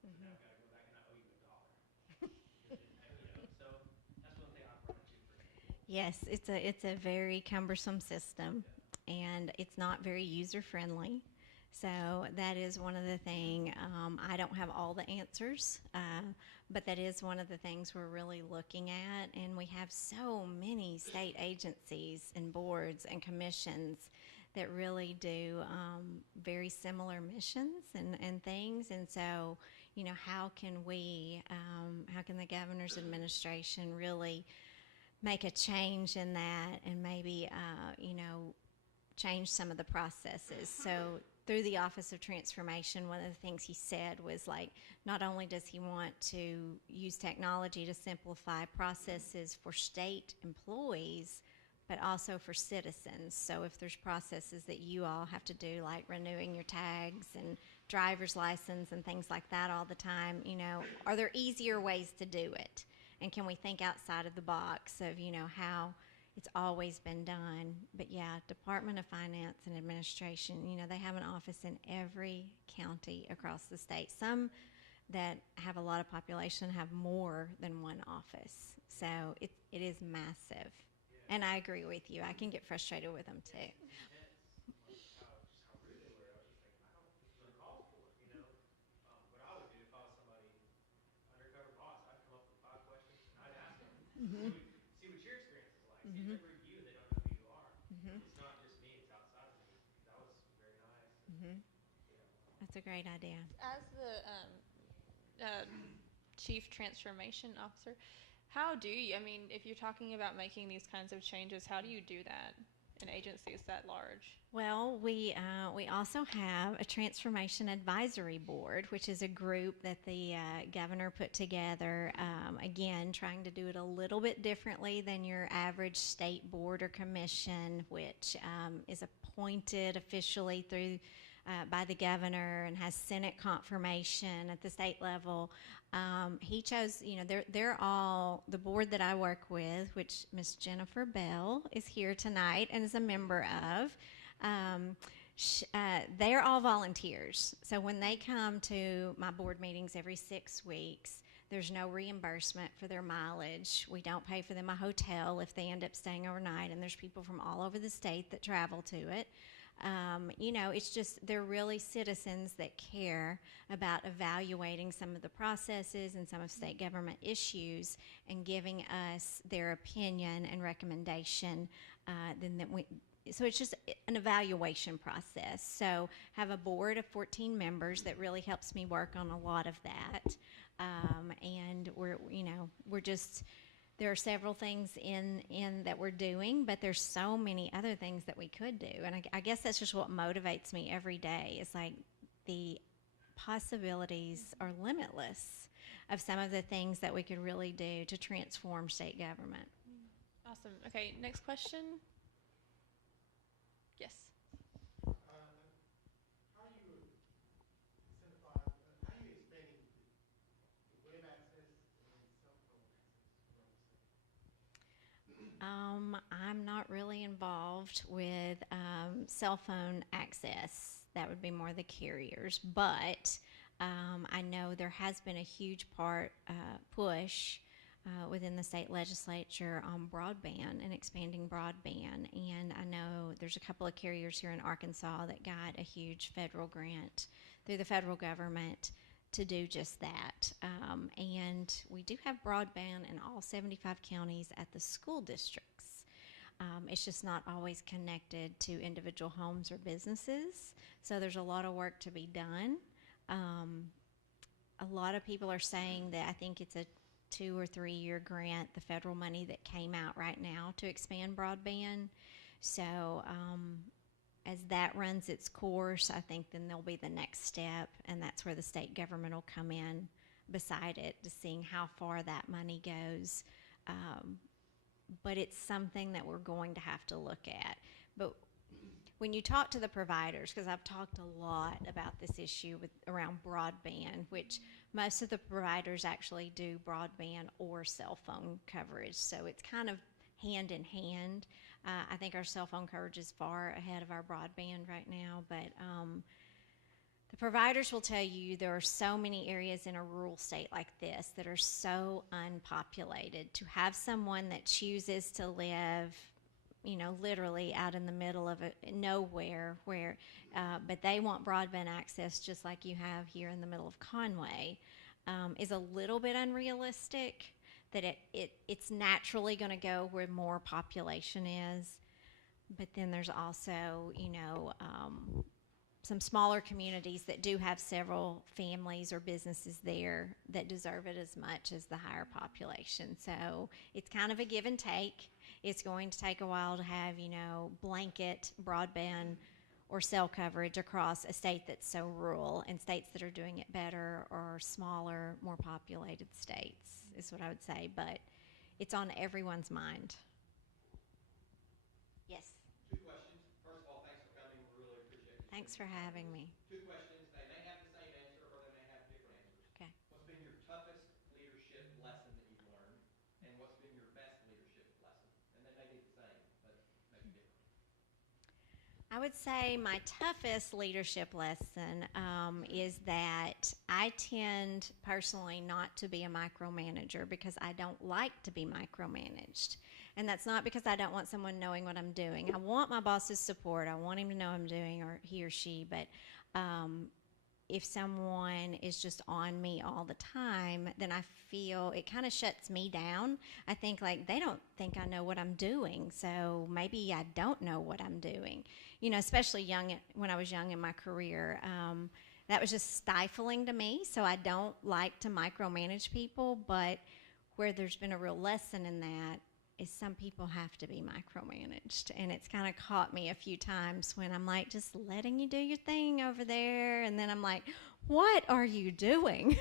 So now I've got to go back and I owe you $1. So that's one thing I've run into, for example. Yes, it's a very cumbersome system, and it's not very user friendly. So that is one of the thing. I don't have all the answers, but that is one of the things we're really looking at. And we have so many state agencies and boards and commissions that really do very similar missions and things. And so, how can how can the governor's administration really make a change in that, and maybe change some of the processes? So through the Office of Transformation, one of the things he said was, like, not only does he want to use technology to simplify processes for state employees, but also for citizens. So if there's processes that you all have to do, like renewing your tags and driver's license and things like that all the time, are there easier ways to do it? And can we think outside of the box of, how it's always been done? But yeah, Department of Finance and Administration, they have an office in every county across the state. Some that have a lot of population have more than one office. So it is massive. And I agree with you. I can get frustrated with them too. Just how rude they were. I was just like, I don't think it's uncalled for, What I would do if I was somebody undercover boss, I'd come up with 5 questions and I'd ask them, see what your experience is like. See if they review and they don't know who you are. It's not just me, it's outside of me. That was very nice. That's a great idea. As the Chief Transformation Officer, how do you, if you're talking about making these kinds of changes, how do you do that in agencies that large? Well, we also have a Transformation Advisory Board, which is a group that the governor put together, again, trying to do it a little bit differently than your average state board or commission, which is appointed officially through by the governor and has Senate confirmation at the state level. He chose, they're all, the board that I work with, which Miss Jennifer Bell is here tonight and is a member of, they're all volunteers. So when they come to my board meetings every 6 weeks, there's no reimbursement for their mileage. We don't pay for them a hotel if they end up staying overnight, and there's people from all over the state that travel to it. It's just, they're really citizens that care about evaluating some of the processes and some of state government issues and giving us their opinion and recommendation. So it's just an evaluation process. So have a board of 14 members that really helps me work on a lot of that. And we're just, there are several things in that we're doing, but there's so many other things that we could do. And I guess that's just what motivates me every day. It's like the possibilities are limitless of some of the things that we could really do to transform state government. Awesome. Okay, next question. Yes. How do you, since I'm not really involved with cell phone access. That would be more the carriers. But I know there has been a huge push within the state legislature on broadband and expanding broadband. And I know there's a couple of carriers here in Arkansas that got a huge federal grant through the federal government to do just that. And we do have broadband in all 75 counties at the school districts. It's just not always connected to individual homes or businesses. So there's a lot of work to be done. A lot of people are saying that I think it's a 2 or 3 year grant, the federal money that came out right now to expand broadband. So as that runs its course, I think then there'll be the next step, and that's where the state government will come in beside it to seeing how far that money goes. But it's something that we're going to have to look at. But when you talk to the providers, because I've talked a lot about this issue around broadband, which most of the providers actually do broadband or cell phone coverage, so it's kind of hand in hand. I think our cell phone coverage is far ahead of our broadband right now, but the providers will tell you there are so many areas in a rural state like this that are so unpopulated. To have someone that chooses to live, literally out in the middle of nowhere, but they want broadband access just like you have here in the middle of Conway, is a little bit unrealistic. That it's naturally going to go where more population is, but then there's also some smaller communities that do have several families or businesses there that deserve it as much as the higher population. So it's kind of a give and take. It's going to take a while to have blanket broadband or cell coverage across a state that's so rural, and states that are doing it better or smaller, more populated states is what I would say, but it's on everyone's mind. Yes. 2 questions. First of all, thanks for coming. We really appreciate it. Thanks for having me. 2 questions. They may have the same answer or they may have different answers. Okay. What's been your toughest leadership lesson that you've learned? And what's been your best leadership lesson? And they may be the same, but maybe different. I would say my toughest leadership lesson is that I tend personally not to be a micromanager because I don't like to be micromanaged. And that's not because I don't want someone knowing what I'm doing. I want my boss's support. I want him to know what I'm doing, or he or she, but if someone is just on me all the time, then I feel it kind of shuts me down. I think like they don't think I know what I'm doing, so maybe I don't know what I'm doing. Especially when I was young in my career, that was just stifling to me. So I don't like to micromanage people, but where there's been a real lesson in that is some people have to be micromanaged, and it's kind of caught me a few times when I'm like just letting you do your thing over there, and then I'm like, what are you doing?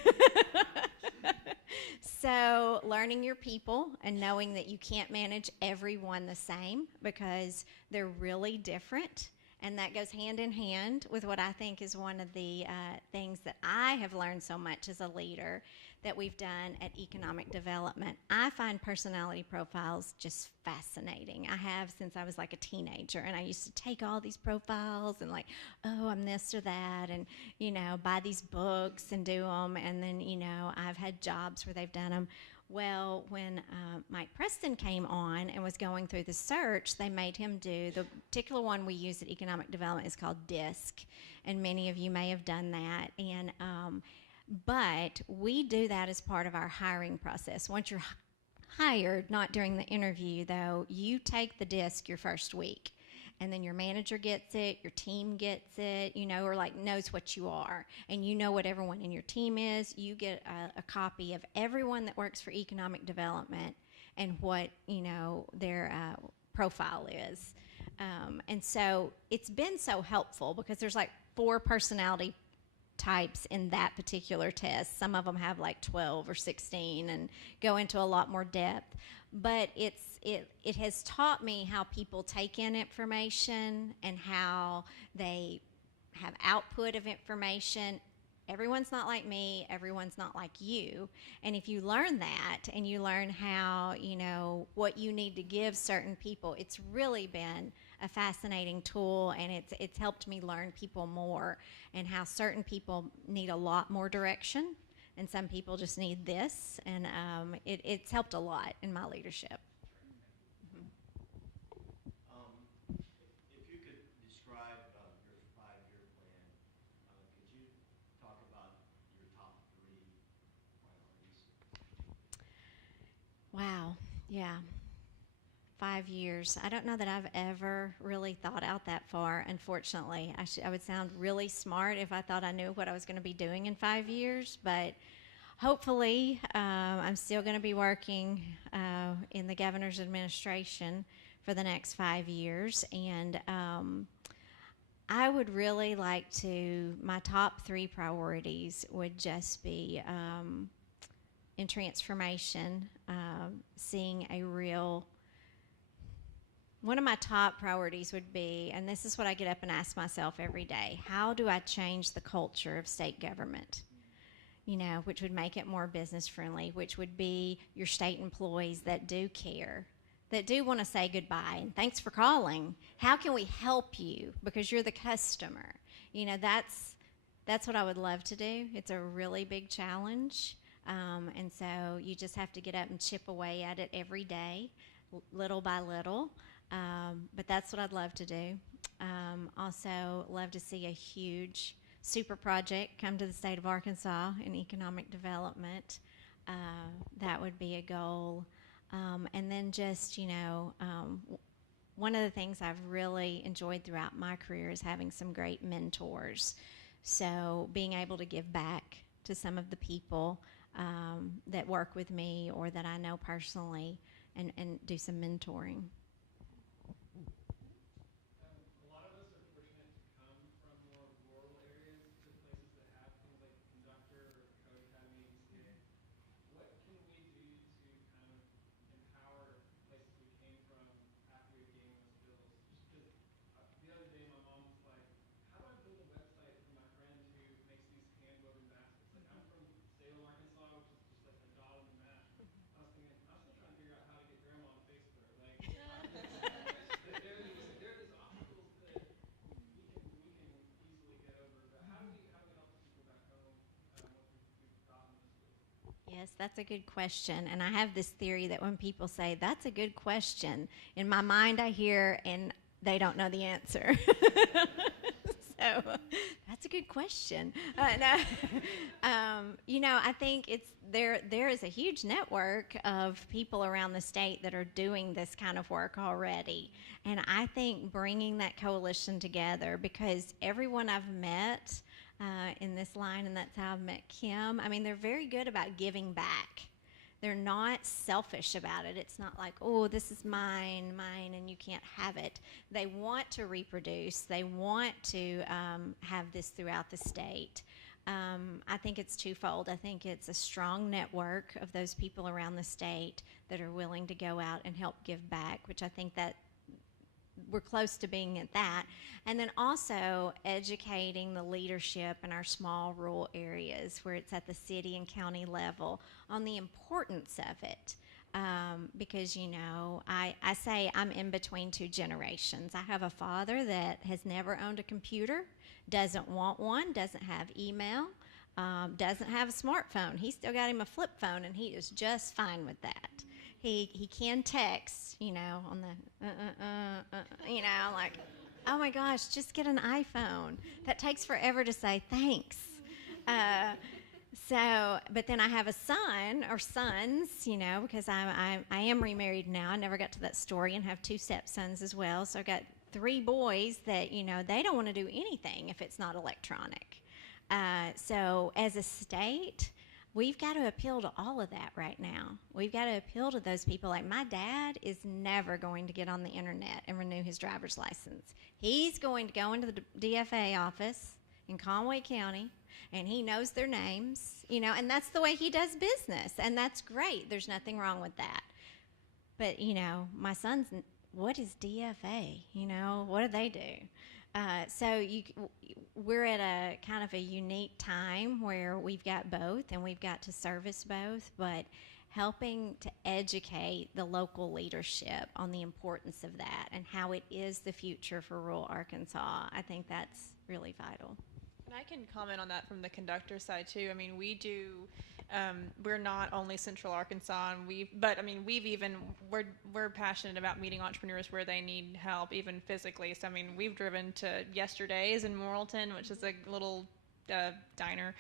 So learning your people and knowing that you can't manage everyone the same because they're really different. And that goes hand in hand with what I think is one of the things that I have learned so much as a leader that we've done at Economic Development. I find personality profiles just fascinating. I have since I was like a teenager, and I used to take all these profiles and like, oh, I'm this or that, and buy these books and do them. And then I've had jobs where they've done them. Well, when Mike Preston came on and was going through the search, they made him do the particular one we use at Economic Development is called DISC, and many of you may have done that. And but we do that as part of our hiring process. Once you're hired, not during the interview though, you take the DISC your first week. And then your manager gets it, your team gets it, or like knows what you are. And you know what everyone in your team is. You get a copy of everyone that works for economic development and what, their profile is. And so it's been so helpful because there's like 4 personality types in that particular test. Some of them have like 12 or 16 and go into a lot more depth. But it has taught me how people take in information and how they have output of information everyone's not like me, everyone's not like you. And if you learn that and you learn how, what you need to give certain people, it's really been a fascinating tool, and it's helped me learn people more and how certain people need a lot more direction and some people just need this. And it's helped a lot in my leadership. If you could describe your 5-year plan, could you talk about your top 3 priorities? Wow. Yeah. 5 years. I don't know that I've ever really thought out that far, unfortunately. I would sound really smart if I thought I knew what I was going to be doing in 5 years, but hopefully I'm still going to be working in the governor's administration for the next 5 years. And I would really like to, my top 3 priorities would just be in transformation, seeing a real. One of my top priorities would be, and this is what I get up and ask myself every day, how do I change the culture of state government? Which would make it more business friendly, which would be your state employees that do care, that do want to say goodbye and thanks for calling. How can we help you? Because you're the customer. That's what I would love to do. It's a really big challenge. And so you just have to get up and chip away at it every day, little by little. But that's what I'd love to do. Also, love to see a huge super project come to the state of Arkansas in economic development. That would be a goal. And then just, one of the things I've really enjoyed throughout my career is having some great mentors. So being able to give back to some of the people that work with me or that I know personally and do some mentoring. A lot of us are fortunate to come from more rural areas to places that have things like Conductor or Code Academy, ECA. What can we do to kind of empower places we came from after we gained those skills? Just because the other day my mom was like, how do I build a website for my friend who makes these hand-woven baskets? Like, I'm from Salem, Arkansas, which is just like a dot on the map. I was thinking, I'm still trying to figure out how to get grandma on Facebook. Like, there are these obstacles that we can easily get over. But how do we help the people back home once we've gotten those skills? Yes, that's a good question. And I have this theory that when people say, that's a good question, in my mind I hear, and they don't know the answer. So that's a good question. I think there is a huge network of people around the state that are doing this kind of work already. And I think bringing that coalition together, because everyone I've met in this line, and that's how I've met Kim, they're very good about giving back. They're not selfish about it. It's not like, oh, this is mine, and you can't have it. They want to reproduce. They want to have this throughout the state. I think it's twofold. I think it's a strong network of those people around the state that are willing to go out and help give back, which I think that we're close to being at that. And then also educating the leadership in our small rural areas where it's at the city and county level on the importance of it. Because, I say I'm in between 2 generations. I have a father that has never owned a computer, doesn't want one, doesn't have email, doesn't have a smartphone. He's still got him a flip phone, and he is just fine with that. He can text, on the like, oh my gosh, just get an iPhone. That takes forever to say thanks. But then I have a son or sons, because I am remarried now. I never got to that story, and have 2 stepsons as well. So I've got 3 boys that, they don't want to do anything if it's not electronic. So as a state, we've got to appeal to all of that right now. We've got to appeal to those people. Like, my dad is never going to get on the internet and renew his driver's license. He's going to go into the DFA office in Conway County, and he knows their names, and that's the way he does business, and that's great. There's nothing wrong with that. But, my son's, what is DFA? What do they do? We're at a kind of a unique time where we've got both and we've got to service both, but helping to educate the local leadership on the importance of that and how it is the future for rural Arkansas, I think that's really vital. And I can comment on that from the conductor side too. I mean, we're not only Central Arkansas, and we're passionate about meeting entrepreneurs where they need help, even physically. So I mean, we've driven to Yesterday's in Morrilton, which is a little diner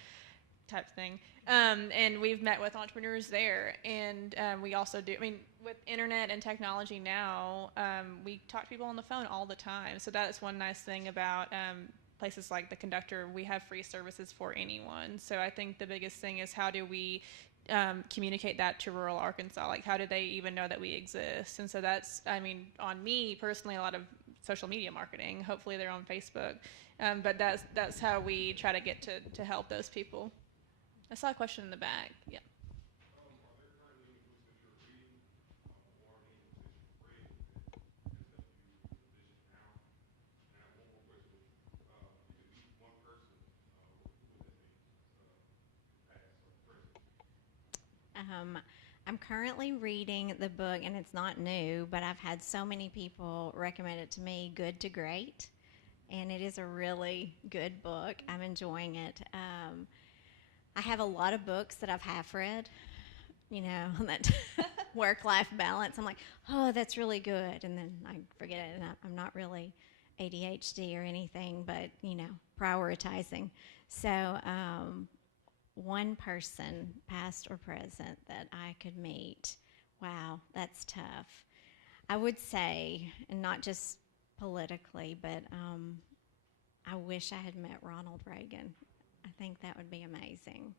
type thing, and we've met with entrepreneurs there. And we also do. I mean, with internet and technology now, we talk to people on the phone all the time. So that's one nice thing about places like the conductor. We have free services for anyone. So I think the biggest thing is how do we communicate that to rural Arkansas? Like, how do they even know that we exist? And so that's, I mean, on me personally, a lot of social media marketing. Hopefully they're on Facebook. But that's how we try to get to help those people. I saw a question in the back. Yeah. I'm currently reading the book, and it's not new, but I've had so many people recommend it to me, Good to Great, and it is a really good book. I'm enjoying it. I have a lot of books that I've half read, that work-life balance. I'm like, oh, that's really good, and then I forget it, and I'm not really ADHD or anything, but, prioritizing. So, one person, past or present, that I could meet. Wow, that's tough. I would say, and not just politically, but I wish I had met Ronald Reagan. I think that would be amazing.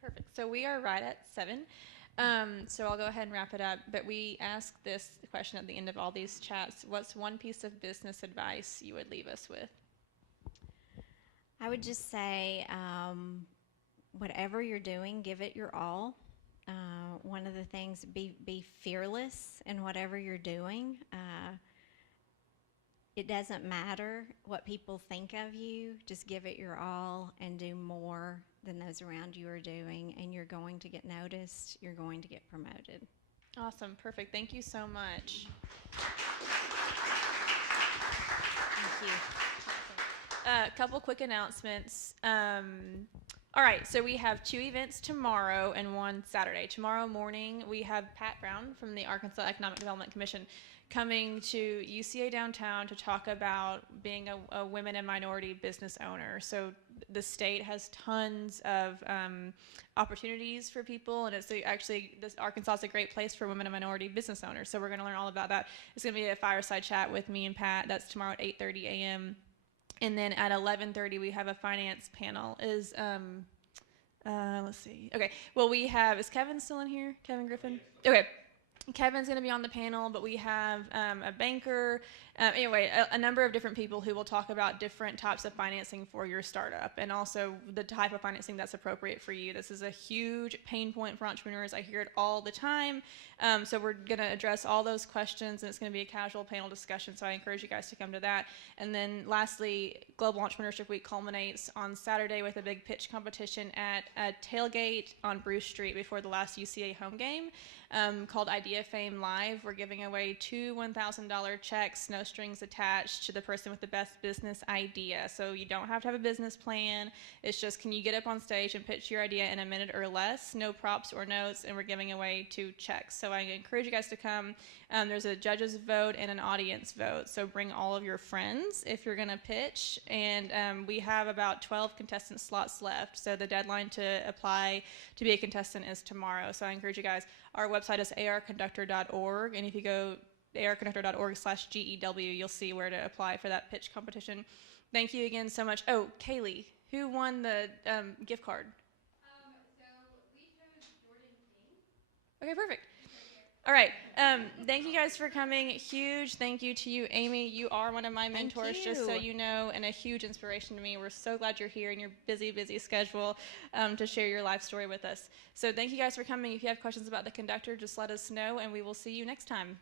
Perfect. So we are right at 7. So I'll go ahead and wrap it up. But we ask this question at the end of all these chats. What's one piece of business advice you would leave us with? I would just say, whatever you're doing, give it your all. One of the things, be fearless in whatever you're doing. It doesn't matter what people think of you. Just give it your all and do more than those around you are doing, and you're going to get noticed. You're going to get promoted. Awesome. Perfect. Thank you so much. Thank you. A couple quick announcements. All right, so we have 2 events tomorrow and 1 Saturday. Tomorrow morning, we have Pat Brown from the Arkansas Economic Development Commission coming to UCA downtown to talk about being a women and minority business owner. So the state has tons of opportunities for people, and Arkansas is a great place for women and minority business owners. So we're going to learn all about that. It's going to be a fireside chat with me and Pat. That's tomorrow at 8:30 a.m. And then at 11:30 we have a finance panel. Let's see. Okay. Well, is Kevin still in here? Kevin Griffin? Okay. Kevin's going to be on the panel, but we have a banker, a number of different people who will talk about different types of financing for your startup and also the type of financing that's appropriate for you. This is a huge pain point for entrepreneurs. I hear it all the time. So we're going to address all those questions, and it's going to be a casual panel discussion, so I encourage you guys to come to that. And then lastly, Global Entrepreneurship Week culminates on Saturday with a big pitch competition at a tailgate on Bruce Street before the last UCA home game. Called Idea Fame Live. We're giving away 2 $1,000 checks, no strings attached, to the person with the best business idea. So you don't have to have a business plan. It's just, can you get up on stage and pitch your idea in a minute or less? No props or notes, and we're giving away 2 checks. So I encourage you guys to come. There's a judge's vote and an audience vote. So bring all of your friends if you're going to pitch. And we have about 12 contestant slots left. So the deadline to apply to be a contestant is tomorrow. So I encourage you guys. Our website is arconductor.org, and if you go arconductor.org/GEW, you'll see where to apply for that pitch competition. Thank you again so much. Oh, Kaylee, who won the gift card? So we chose Jordan King. Okay, perfect. All right. Thank you guys for coming. Huge thank you to you, Amy. You are one of my mentors, just so you know, and a huge inspiration to me. We're so glad you're here in your busy schedule to share your life story with us. So thank you guys for coming. If you have questions about the conductor, just let us know, and we will see you next time.